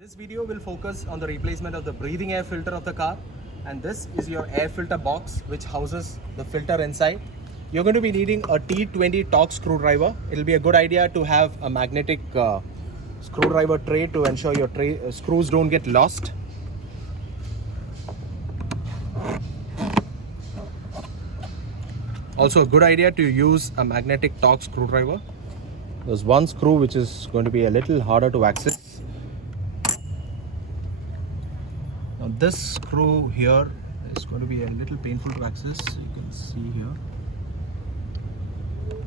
This video will focus on the replacement of the breathing air filter of the car, and this is your air filter box which houses the filter inside. You're going to be needing a T20 torque screwdriver. It'll be a good idea to have a magnetic screwdriver tray to ensure your screws don't get lost. Also a good idea to use a magnetic torque screwdriver. There's one screw which is going to be a little harder to access. Now this screw here is going to be a little painful to access. You can see here.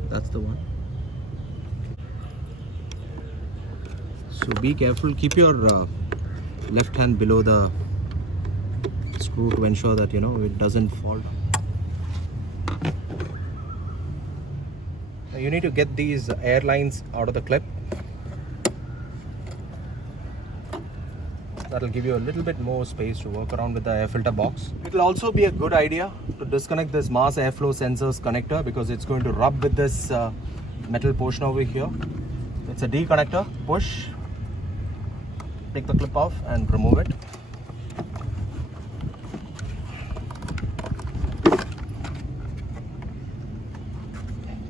That's the one. So be careful. Keep your left hand below the screw to ensure that it doesn't fall down. Now you need to get these air lines out of the clip. That'll give you a little bit more space to work around with the air filter box. It'll also be a good idea to disconnect this mass airflow sensors connector because it's going to rub with this metal portion over here. It's a D connector. Push, take the clip off and remove it.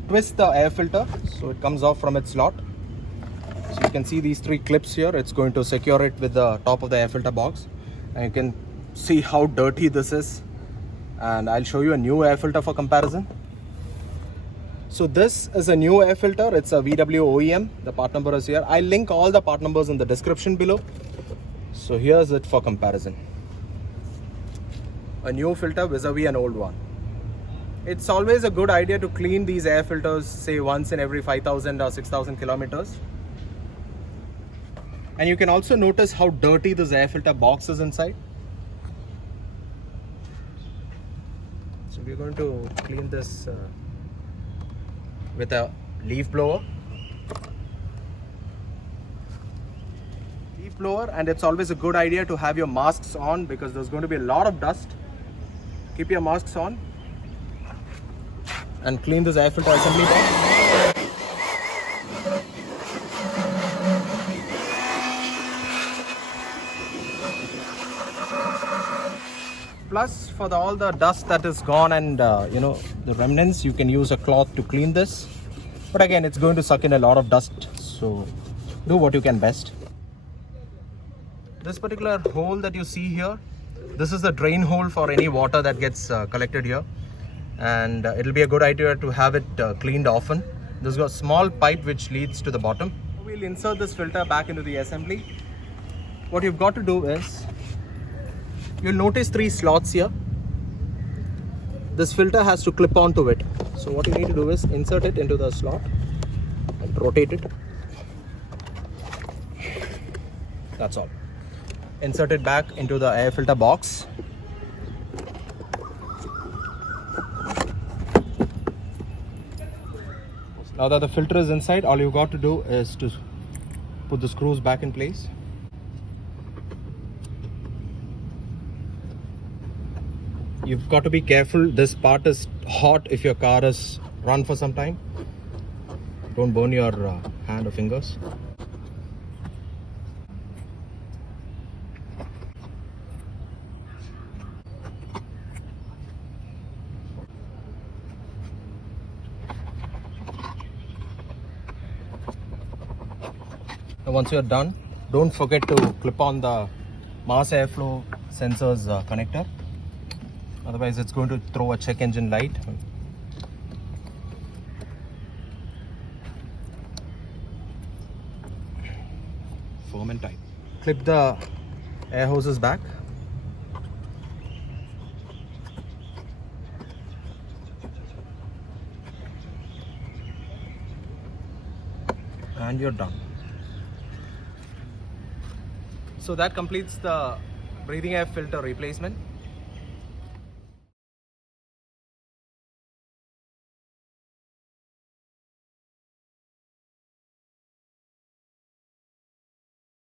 Twist the air filter so it comes off from its slot. So you can see these three clips here. It's going to secure it with the top of the air filter box, and you can see how dirty this is, and I'll show you a new air filter for comparison. So this is a new air filter. It's a VW OEM. The part number is here. I'll link all the part numbers in the description below. So here's it for comparison. A new filter vis-a-vis an old one. It's always a good idea to clean these air filters, say once in every 5,000 or 6,000 kilometers. And you can also notice how dirty this air filter box is inside. So we're going to clean this with a leaf blower. Leaf blower, and it's always a good idea to have your masks on because there's going to be a lot of dust. Keep your masks on and clean this air filter assembly box. Plus, for all the dust that is gone and the remnants, you can use a cloth to clean this. But again, it's going to suck in a lot of dust, so do what you can best. This particular hole that you see here, this is the drain hole for any water that gets collected here, and it'll be a good idea to have it cleaned often. There's got a small pipe which leads to the bottom. We'll insert this filter back into the assembly. What you've got to do is, you'll notice three slots here. This filter has to clip onto it. So what you need to do is insert it into the slot and rotate it. That's all. Insert it back into the air filter box. Now that the filter is inside, all you've got to do is to put the screws back in place. You've got to be careful. This part is hot if your car is run for some time. Don't burn your hand or fingers. Now once you're done, don't forget to clip on the mass airflow sensors connector. Otherwise, it's going to throw a check engine light. Firm and tight. Clip the air hoses back. And you're done. So that completes the breathing air filter replacement.